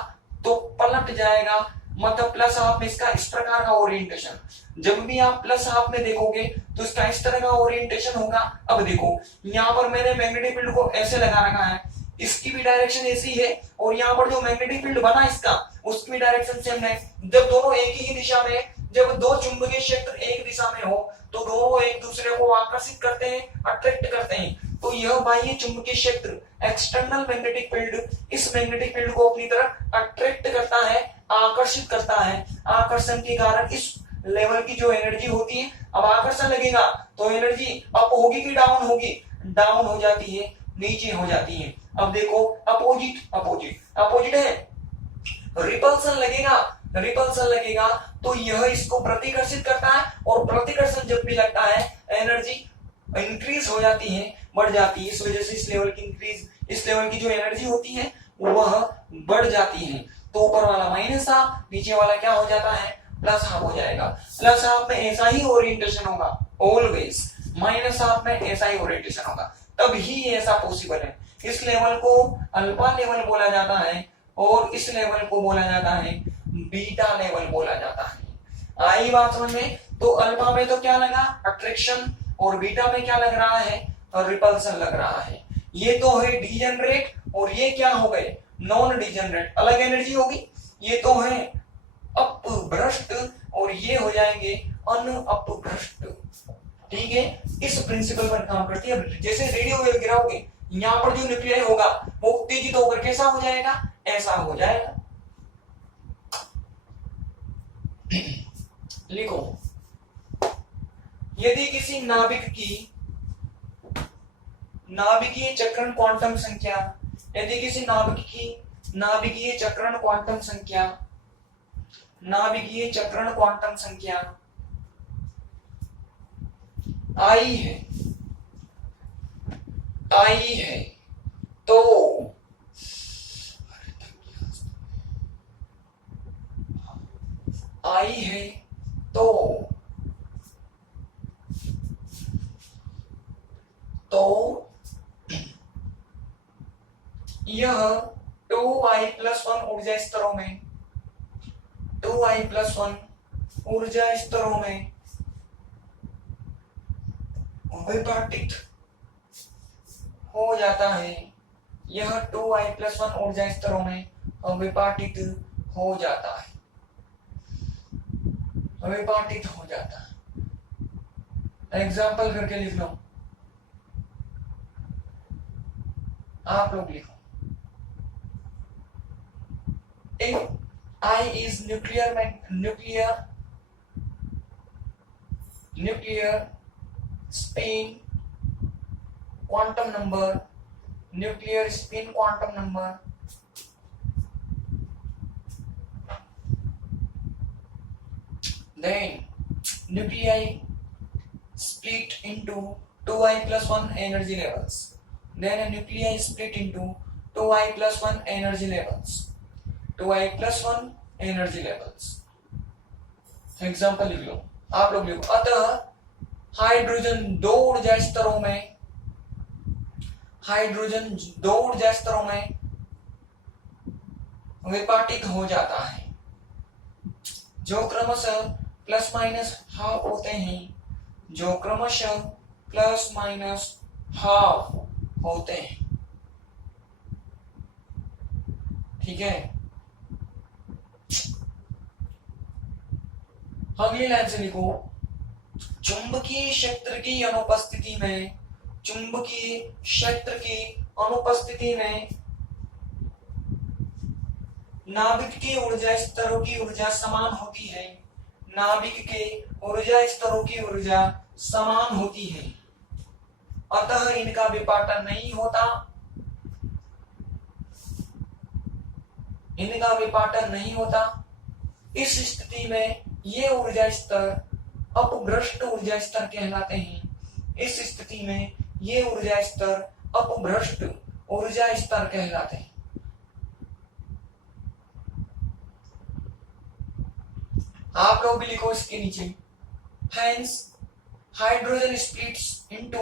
तो पलट जाएगा, मतलब प्लस हाफ में इसका इस प्रकार का ओरिएंटेशन। जब भी आप प्लस हाफ में देखोगे तो इसका इस तरह का ओरिएंटेशन होगा। अब देखो यहाँ पर मैंने मैग्नेटिक फील्ड को ऐसे लगा रखा है, इसकी भी डायरेक्शन ऐसी है और यहाँ पर जो मैग्नेटिक फील्ड बना इसका उसकी भी डायरेक्शन सेम है। जब दोनों एक ही दिशा में, जब दो चुंबकीय क्षेत्र एक दिशा में हो तो दोनों एक दूसरे को आकर्षित करते हैं, अट्रैक्ट करते हैं। तो यह बाह्य चुंबकीय क्षेत्र एक्सटर्नल मैग्नेटिक फील्ड इस मैग्नेटिक फील्ड को अपनी तरफ अट्रैक्ट करता है, आकर्षित करता है। आकर्षण के कारण इस लेवल की जो एनर्जी होती है, अब आकर्षण लगेगा तो एनर्जी अप होगी कि डाउन होगी, डाउन हो जाती है, नीचे हो जाती है। अब देखो अपोजिट है, रिपल्सन लगेगा तो यह इसको प्रतिकर्षित करता है और प्रतिकर्षण जब भी लगता है एनर्जी इंक्रीज हो जाती है, बढ़ जाती है। इस वजह से इस लेवल की जो एनर्जी होती है वह बढ़ जाती है। तो ऊपर वाला माइनस हाफ, नीचे वाला क्या हो जाता है, प्लस हाफ हो जाएगा। प्लस हाफ में ऐसा ही ओरिएंटेशन होगा ऑलवेज, माइनस हाफ में ऐसा ही ओरिएंटेशन होगा, तब ही ऐसा पॉसिबल है। इस लेवल को अल्फा लेवल बोला जाता है और इस लेवल को बोला जाता है बीटा लेवल बोला जाता है। आई बात समझ में। तो अल्फा में तो क्या लगा, अट्रैक्शन, और बीटा में क्या लग रहा है, रिपल्सन लग रहा है। ये तो है डीजेनरेट और ये क्या हो गए, नॉन डीजेनरेट, अलग एनर्जी होगी। ये तो है अपभ्रष्ट और ये हो जाएंगे अनअपभ्रष्ट। ठीक है, इस प्रिंसिपल पर काम करती है। जैसे रेडियो वेव गिराओगे, यहाँ पर जो न्यूक्लियाई होगा वो उत्तेजित होकर कैसा हो जाएगा, ऐसा हो जाएगा। लिखो, यदि किसी नाभिक की नाभिकीय चक्रण क्वांटम संख्या, यदि किसी नाभिक की नाभिकीय चक्रण क्वांटम संख्या आई है तो यह 2i+1 ऊर्जा स्तरों में, 2i+1 ऊर्जा स्तरों में विभाजित हो जाता है, यह 2i+1 ऊर्जा स्तरों में विपाटित हो जाता है, विपाटित हो जाता है। एग्जाम्पल करके लिख लो, आप लोग लिखो। If I is nuclear spin quantum number, nuclear spin quantum number, then nuclei split into 2i+1 energy levels, then a nuclei split into 2i+1 energy levels, 2i+1 energy levels। Example लिख लो, आप लोग लिखो। अतः हाइड्रोजन दो ऊर्जा स्तरों में, hydrogen दो ऊर्जा स्तरों में विपाटित हो जाता है, जो क्रमशः प्लस माइनस हाफ होते हैं, जो क्रमशः प्लस माइनस हाफ होते हैं। ठीक है, अगली लाइन से लिखो। चुंबकीय क्षेत्र की अनुपस्थिति में, चुंबकीय क्षेत्र की अनुपस्थिति में नाभिक के ऊर्जा स्तरों की ऊर्जा समान होती है, नाभिक के ऊर्जा स्तरों की ऊर्जा समान होती है, अतः इनका विपाटन नहीं होता, इनका विपाटन नहीं होता। इस स्थिति में ये ऊर्जा स्तर अपभ्रष्ट ऊर्जा स्तर कहलाते हैं। इस स्थिति में ये ऊर्जा स्तर अपभ्रष्ट ऊर्जा स्तर कहलाते हैं। आप लोग भी लिखो इसके नीचे। Hence, hydrogen splits into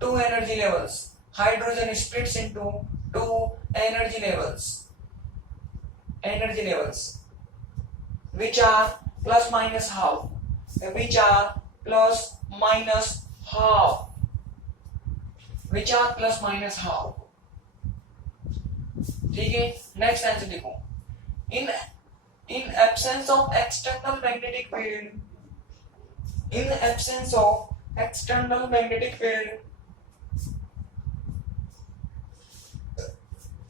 two energy levels. Hydrogen splits into two energy levels. Energy levels, which are plus minus half. Which are plus minus half. Which are plus minus half. ठीक है, नेक्स्ट आंसर देखो। In absence of external magnetic field, in absence of external magnetic field,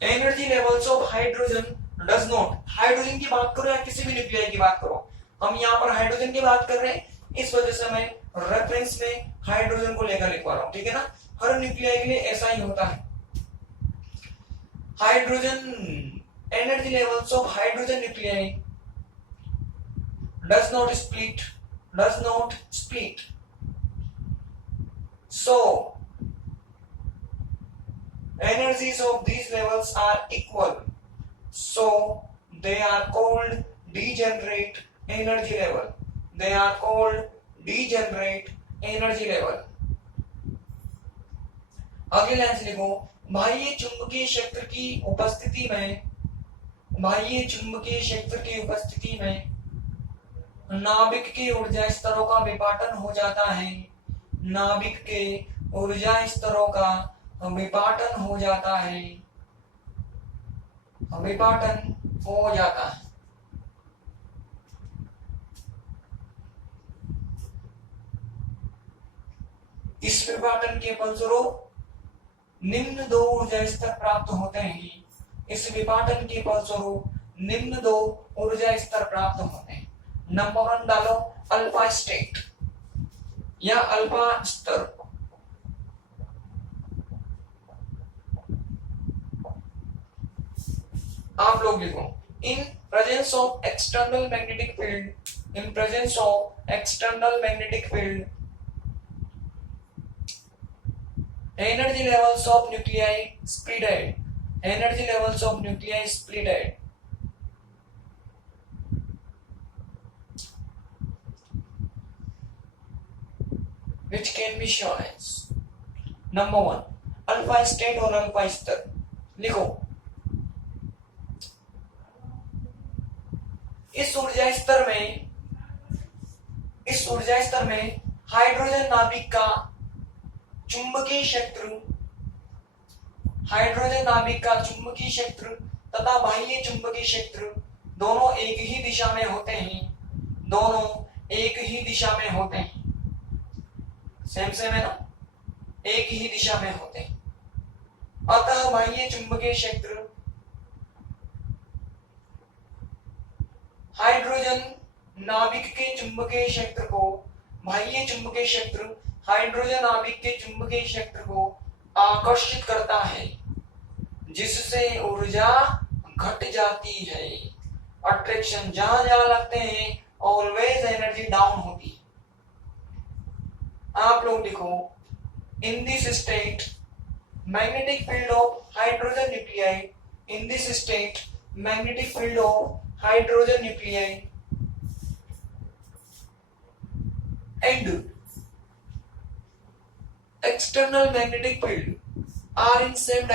energy levels of hydrogen does not, hydrogen की बात करो या किसी भी nuclei की बात करो, हम यहाँ पर हाइड्रोजन की बात कर रहे हैं, इस वजह से मैं रेफरेंस में हाइड्रोजन को लेकर लिखवा रहा हूं। ठीक है ना, हर न्यूक्लियाई के लिए ऐसा ही होता है। Hydrogen, energy levels of hydrogen nuclei does not split, so energies of these levels are equal, so they are called degenerate energy level, they are called degenerate energy level। अगली लाइन से लिखो। बाह्य चुंबकीय क्षेत्र की उपस्थिति में, बाह्य चुंबकीय क्षेत्र की उपस्थिति में नाभिक के ऊर्जा स्तरों का विपाटन हो जाता है, नाभिक के ऊर्जा स्तरों का विपाटन हो जाता है, विपाटन हो जाता है। इस विपाटन के फलस्वरूप निम्न दो ऊर्जा स्तर प्राप्त होते हैं। इस विपाटन के फलस्वरूप निम्न दो ऊर्जा स्तर प्राप्त होते हैं। नंबर 1 डालो, अल्फा स्टेट या अल्फा स्तर। आप लोग लिखो। In presence of external magnetic field, in presence of external magnetic field, energy levels of nuclei splitted, energy levels of nuclei splitted, which can be shown as number 1 alpha state और alpha स्तर। लिखो, इस ऊर्जा स्तर में, इस ऊर्जा स्तर में हाइड्रोजन नाभिक का चुंबकीय क्षेत्र हाइड्रोजन नाभिक का चुंबकीय क्षेत्र तथा बाह्य चुंबकीय क्षेत्र दोनों एक ही दिशा में होते हैं, दोनों एक ही दिशा में होते हैं, सेम सेम है ना, एक ही दिशा में होते हैं। अतः बाह्य चुंबकीय क्षेत्र हाइड्रोजन नाभिक के चुंबकीय क्षेत्र को, बाह्य चुंबकीय क्षेत्र हाइड्रोजन नाभिक के चुंबकीय क्षेत्र को आकर्षित करता है, जिससे ऊर्जा घट जाती है। अट्रैक्शन जहां जहां लगते हैं ऑलवेज एनर्जी डाउन होती है। आप लोग लिखो, in this state magnetic field of hydrogen nuclei, in this state magnetic field of hydrogen nuclei and external magnetic field are in same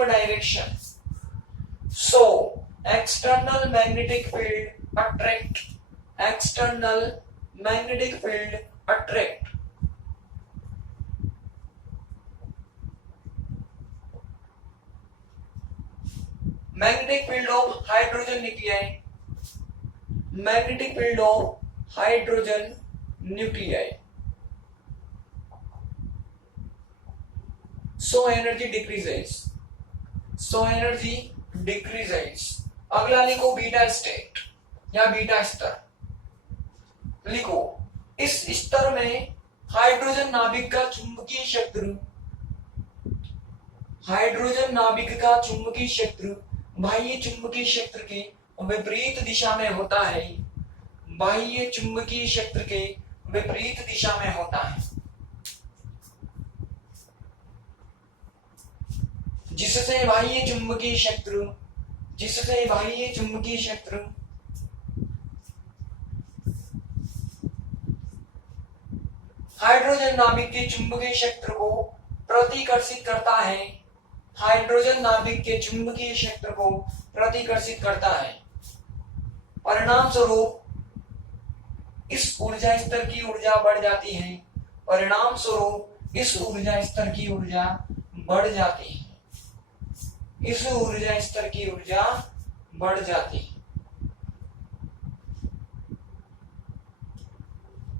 direction, so external magnetic field attract, external magnetic field attract magnetic field of hydrogen nuclei, magnetic field of hydrogen nuclei, so energy decreases, so energy decreases। अगला लिखो beta state या beta स्तर, लिखो इस स्तर में hydrogen नाभिक का चुंबकीय क्षेत्र, हाइड्रोजन नाभिक का चुंबकीय क्षेत्र बाह्य चुंबकीय क्षेत्र के विपरीत दिशा में होता है, बाह्य चुंबकीय क्षेत्र के विपरीत दिशा में होता है, जिससे बाह्य चुंबकीय क्षेत्र, जिससे बाह्य चुंबकीय क्षेत्र हाइड्रोजन नाभिक के चुंबकीय क्षेत्र को प्रतिकर्षित करता है, हाइड्रोजन नाभिक के चुंबकीय क्षेत्र को प्रतिकर्षित करता है। परिणाम स्वरूप इस ऊर्जा स्तर की ऊर्जा बढ़ जाती है, परिणाम स्वरूप इस ऊर्जा स्तर की ऊर्जा बढ़ जाती है, इस ऊर्जा स्तर की ऊर्जा बढ़ जाती है,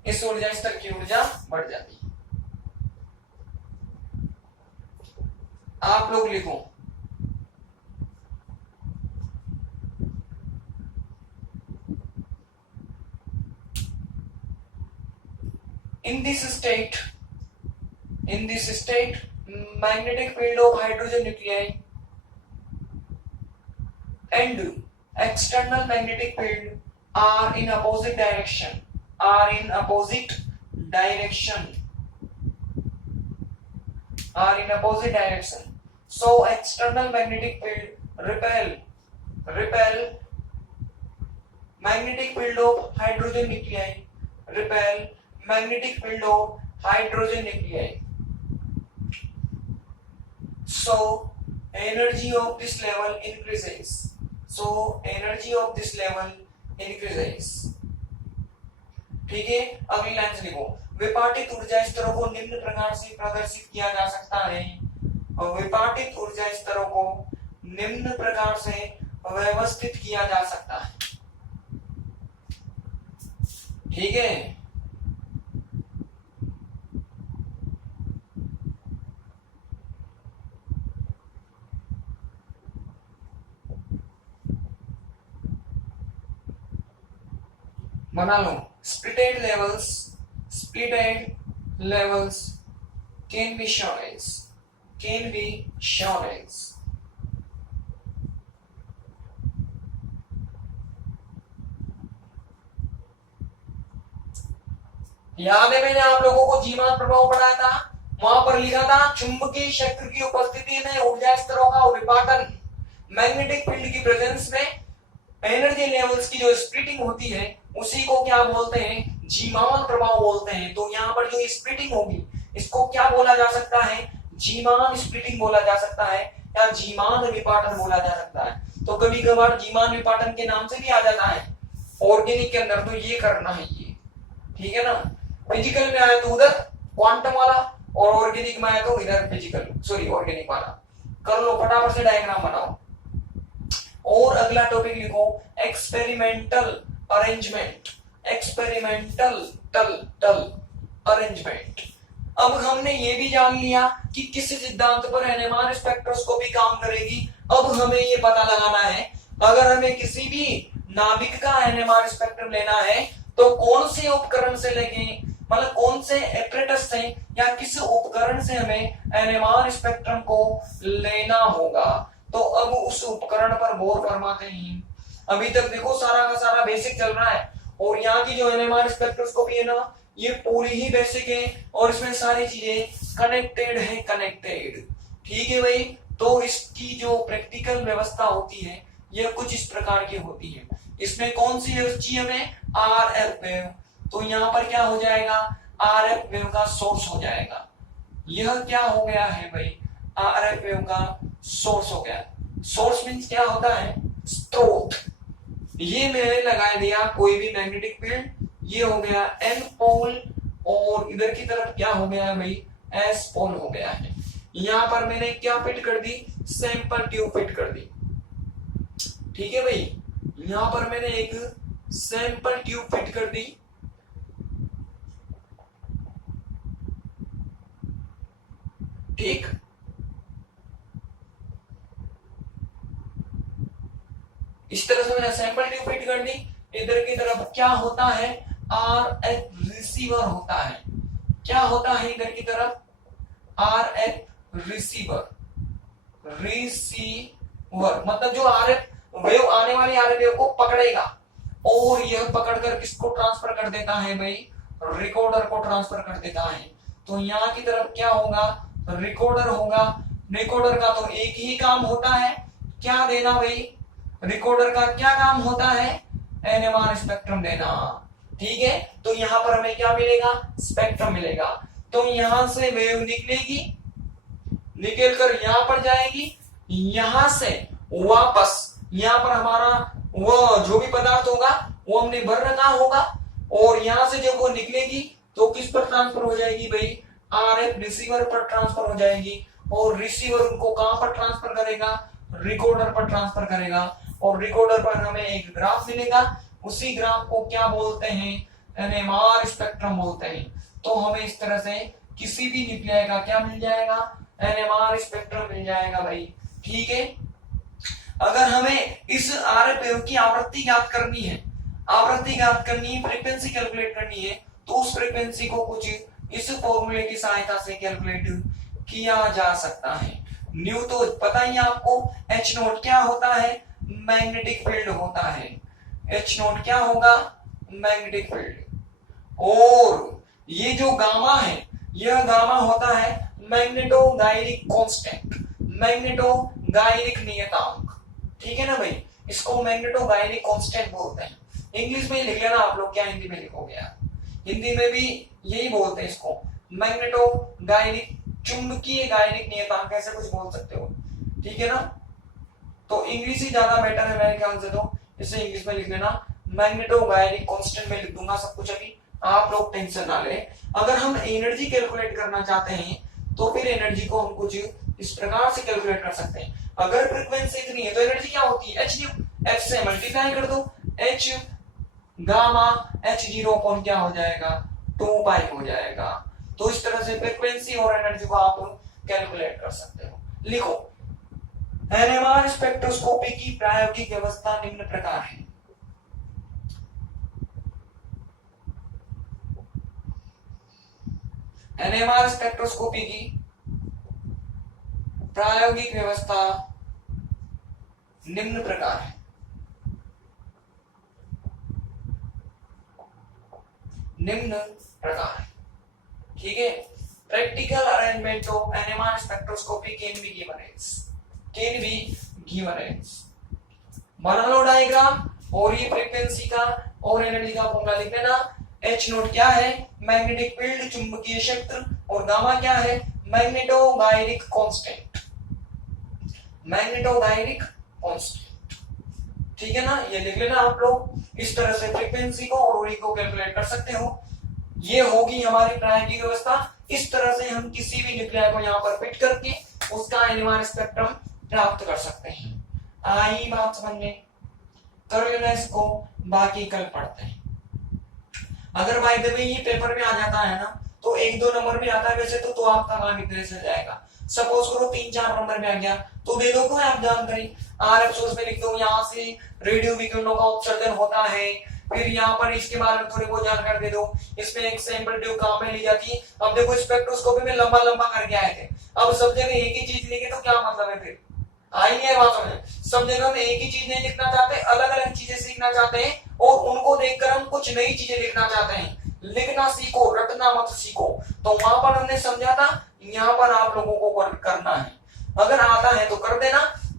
इस ऊर्जा स्तर की ऊर्जा बढ़ जाती है। आप लोग लिखो, in this state magnetic field of hydrogen nuclei and external magnetic field are in opposite direction, are in opposite direction, are in opposite direction, so external magnetic field repel magnetic field of hydrogen nuclei, repel magnetic field of hydrogen nuclei, so energy of this level increases, so energy of this level increases। ठीक है, अगली line से लिखो, विपाटित ऊर्जा स्तरों को निम्न प्रकार से प्रदर्शित किया जा सकता है, और विपाटित ऊर्जा स्तरों को निम्न प्रकार से व्यवस्थित किया जा सकता है। ठीक है, बना लो, splitted levels can be shown as, याद है मैंने आप लोगों को जीमान प्रभाव पढ़ाया था, वहां पर लिखा था चुंबकीय क्षेत्र की उपस्थिति में ऊर्जा स्तरों का विपाटन, मैग्नेटिक फील्ड की प्रेजेंस में एनर्जी लेवल्स की जो स्प्लिटिंग होती है उसी को क्या बोलते हैं, जीमान प्रभाव बोलते हैं। तो यहाँ पर जो स्प्लिटिंग होगी इसको क्या बोला जा सकता है, जीमान स्प्लिटिंग बोला जा सकता है या जीमान विपाटन बोला जा सकता है। तो कभी कभार जीमान विपाटन के नाम से भी आ जाता है ऑर्गेनिक के अंदर, तो ये करना है ये, ठीक है ना। फिजिकल में आया तो उधर क्वांटम वाला और ऑर्गेनिक में आया तो इधर फिजिकल, सॉरी ऑर्गेनिक वाला कर लो, फटाफट से डायग्राम बनाओ। और अगला टॉपिक लिखो एक्सपेरिमेंटल अरेंजमेंट, एक्सपेरिमेंटल टल टल अरेंजमेंट। अब हमने ये भी जान लिया कि किस सिद्धांत पर एनएमआर स्पेक्ट्रोस्कोपी काम करेगी। अब हमें ये पता लगाना है अगर हमें किसी भी नाभिक का एनएमआर स्पेक्ट्रम लेना है तो कौन से उपकरण से लेंगे, मतलब कौन से एपरेटस से या किस उपकरण से हमें एनएमआर स्पेक्ट्रम को लेना होगा। तो अब उस उपकरण पर गौर फरमाते हैं। अभी तक देखो सारा का सारा बेसिक चल रहा है और यहाँ की जो एनएमआर स्पेक्ट्रोस्कोपी है ना ये पूरी ही बेसिक है और इसमें सारी चीजें कनेक्टेड है, कनेक्टेड। ठीक है भाई। तो इसकी जो प्रैक्टिकल व्यवस्था होती है यह कुछ इस प्रकार की होती है। इसमें कौन सी वेव चाहिए हमें, आरएफ वेव। तो यहाँ पर क्या हो जाएगा, आरएफ वेव का सोर्स हो जाएगा। यह क्या हो गया है भाई, आरएफ वेव का सोर्स हो गया। सोर्स मींस क्या होता है, स्रोत। ये मैंने लगा दिया कोई भी मैग्नेटिक फील्ड, ये हो गया एन पोल और इधर की तरफ क्या हो गया है भाई, एस पोल हो गया है। यहां पर मैंने क्या फिट कर दी, सैंपल ट्यूब फिट कर दी। ठीक है भाई, यहां पर मैंने एक सैंपल ट्यूब फिट कर दी। ठीक, इस तरह से मैंने सैंपल ट्यूब फिट कर दी। इधर की तरफ क्या होता है, आर एफ रिसीवर होता है। क्या होता है इधर की तरफ, आर एफ रिसीवर, रिसीवर मतलब जो आर एफ वेव आने वाली आर एफ वेव को पकड़ेगा और यह पकड़कर किसको ट्रांसफर कर देता है भाई, रिकॉर्डर को ट्रांसफर कर देता है। तो यहाँ की तरफ क्या होगा, रिकॉर्डर होगा। रिकॉर्डर का तो एक ही काम होता है, क्या देना भाई, रिकॉर्डर का क्या काम होता है, एनएमआर स्पेक्ट्रम देना। ठीक है, तो यहां पर हमें क्या मिलेगा, स्पेक्ट्रम मिलेगा। तो यहां से वेव निकलेगी, निकलकर यहां पर जाएगी, यहां से वापस यहां पर हमारा वो जो भी पदार्थ होगा वो हमने भर रखा होगा और यहां से जब वो निकलेगी तो किस पर ट्रांसफर हो जाएगी भाई, आरएफ रिसीवर पर ट्रांसफर हो जाएगी। और रिसीवर उनको कहां पर ट्रांसफर करेगा, रिकॉर्डर पर ट्रांसफर करेगा और रिकॉर्डर पर हमें एक ग्राफ मिलेगा। उसी ग्राफ को क्या बोलते हैं, एनएमआर स्पेक्ट्रम बोलते हैं। तो हमें इस तरह से किसी भी न्यूक्लियाई का क्या मिल जाएगा, एनएमआर स्पेक्ट्रम मिल जाएगा भाई। ठीक है, अगर हमें इस आरएफ वेव की आवृत्ति ज्ञात करनी है, आवृत्ति ज्ञात करनी है, फ्रीक्वेंसी कैलकुलेट करनी है, तो उस फ्रीक्वेंसी को कुछ इस फॉर्मूले की सहायता से कैलकुलेट किया जा सकता है। न्यू तो पता ही आपको, एच नोट क्या होता है, मैग्नेटिक फील्ड होता है। एच नोट क्या होगा, मैग्नेटिक फील्ड। और ये जो गामा है, यह गामा होता है मैग्नेटोगायरिक कांस्टेंट, मैग्नेटोगायरिक नियतांक। ठीक है ना भाई, इसको मैग्नेटोगायरिक कांस्टेंट बोलते हैं। इंग्लिश में लिख लेना आप लोग, क्या हिंदी में लिखोगे आप, हिंदी में भी यही बोलते हैं इसको, मैग्नेटोगायरिक, चुंबकीय गायरिक नियतांक ऐसे कुछ बोल सकते हो। ठीक है ना, तो इंग्लिश ही ज्यादा बेटर है मेरे ख्याल से, तो इसे इंग्लिश में लिख लेना, मैग्नेटोगायरिक कांस्टेंट में लिख दूंगा सब कुछ, अभी आप लोग टेंशन ना लें। अगर हम एनर्जी कैलकुलेट करना चाहते हैं तो फिर एनर्जी को हम कुछ इस प्रकार से कैलकुलेट कर सकते हैं। अगर फ्रीक्वेंसी इतनी है तो एनर्जी क्या होती है, एच न्यू, एफ से मल्टीप्लाई कर दो, H gamma H zero upon क्या हो जाएगा, 2 पाई हो जाएगा। तो इस तरह से फ्रीक्वेंसी और एनर्जी को आप कैलकुलेट कर सकते हो। लिखो, एनएमआर स्पेक्ट्रोस्कोपी की प्रायोगिक व्यवस्था निम्न प्रकार है। एनएमआर स्पेक्ट्रोस्कोपी की प्रायोगिक व्यवस्था निम्न प्रकार है। निम्न प्रकार है, ठीक है। Practical arrangement of NMR spectroscopy can be given as, बना लो डायग्राम और ये फ्रीक्वेंसी का और एनर्जी का फॉर्मूला लिख लेना। एच नोट क्या है, मैग्नेटिक फील्ड, चुंबकीय क्षेत्र, और गामा क्या है, मैग्नेटोगायरिक कांस्टेंट, मैग्नेटोगायरिक कांस्टेंट। ठीक है ना, ये लिख लेना आप लोग। इस तरह से फ्रीक्वेंसी को और ओरी को कैलकुलेट कर सकते हो। ये होगी हमारी प्रायोगिक व्यवस्था। इस तरह से हम किसी भी न्यूक्लियाई को यहाँ पर फिट करके उसका NMR स्पेक्ट्रम प्राप्त कर सकते हैं। आई बात समझ में? कर लेना इसको, बाकी कल पढ़ते हैं। अगर बाय द वे ये पेपर में आ जाता है ना तो 1-2 नंबर में आता है वैसे तो आपका काम इतने से जाएगा। सपोज करो 3-4 नंबर में आ गया तो दे दो कोई आप जानकारी, RF सोर्स में लिख दो, यहाँ से रेडियो विकिरणों का उत्सर्जन होता है, फिर यहाँ पर इसके बारे में थोड़ी बहुत जानकारी दे दो, इसमें एक सैंपल ट्यूब काम में ली जाती है। अब देखो स्पेक्ट्रोस्कोपी में लंबा लंबा करके आए थे, अब सब जगह एक ही चीज लिखे तो क्या मतलब है? फिर आई नहीं है बात में, सब जगह हम एक ही चीज नहीं लिखना चाहते, अलग अलग चीजें सीखना चाहते हैं और उनको देखकर हम कुछ नई चीजें लिखना चाहते हैं। लिखना सीखो, रटना मत सीखो। तो वहां पर हमने समझा था, यहाँ पर आप लोगों को करना है। अगर आता है तो कर देना।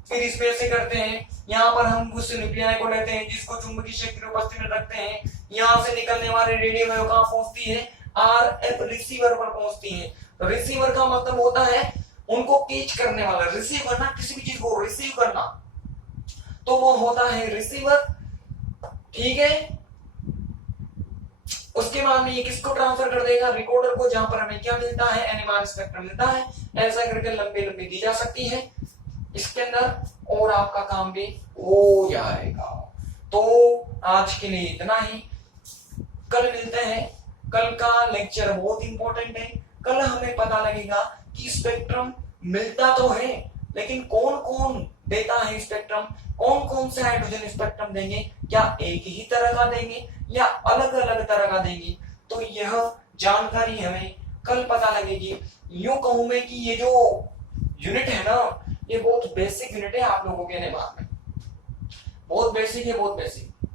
फिर इसमें से करते हैं, यहाँ पर हम उस न्यूक्लियाई को लेते हैं जिसको चुंबकीय शक्ति की उपस्थिति में रखते हैं, यहाँ से निकलने वाले रेडियो वेव कहाँ पहुंचती है? RF रिसीवर पर पहुंचती है। रिसीवर का मतलब होता है उनको कैच करने वाला, रिसीव करना, किसी भी चीज को रिसीव करना, तो वो होता है रिसीवर। ठीक है, उसके बाद में ये किसको ट्रांसफर कर देगा? रिकॉर्डर को, जहां पर हमें क्या मिलता है? NMR स्पेक्ट्रम मिलता है। ऐसा करके लंबी लंबी दी जा सकती है इसके अंदर और आपका काम भी हो जाएगा। तो आज के लिए इतना ही, कल मिलते हैं। कल का लेक्चर बहुत इंपॉर्टेंट है। कल हमें पता लगेगा कि स्पेक्ट्रम मिलता तो है लेकिन कौन कौन देता है स्पेक्ट्रम, कौन कौन से हाइड्रोजन स्पेक्ट्रम देंगे, क्या एक ही तरह का देंगे या अलग अलग तरह का देंगे, तो यह जानकारी हमें कल पता लगेगी। यूं कहूं मैं कि ये जो यूनिट है ना, ये बहुत बेसिक यूनिट है आप लोगों के दिमाग में, बहुत बेसिक है, बहुत बेसिक।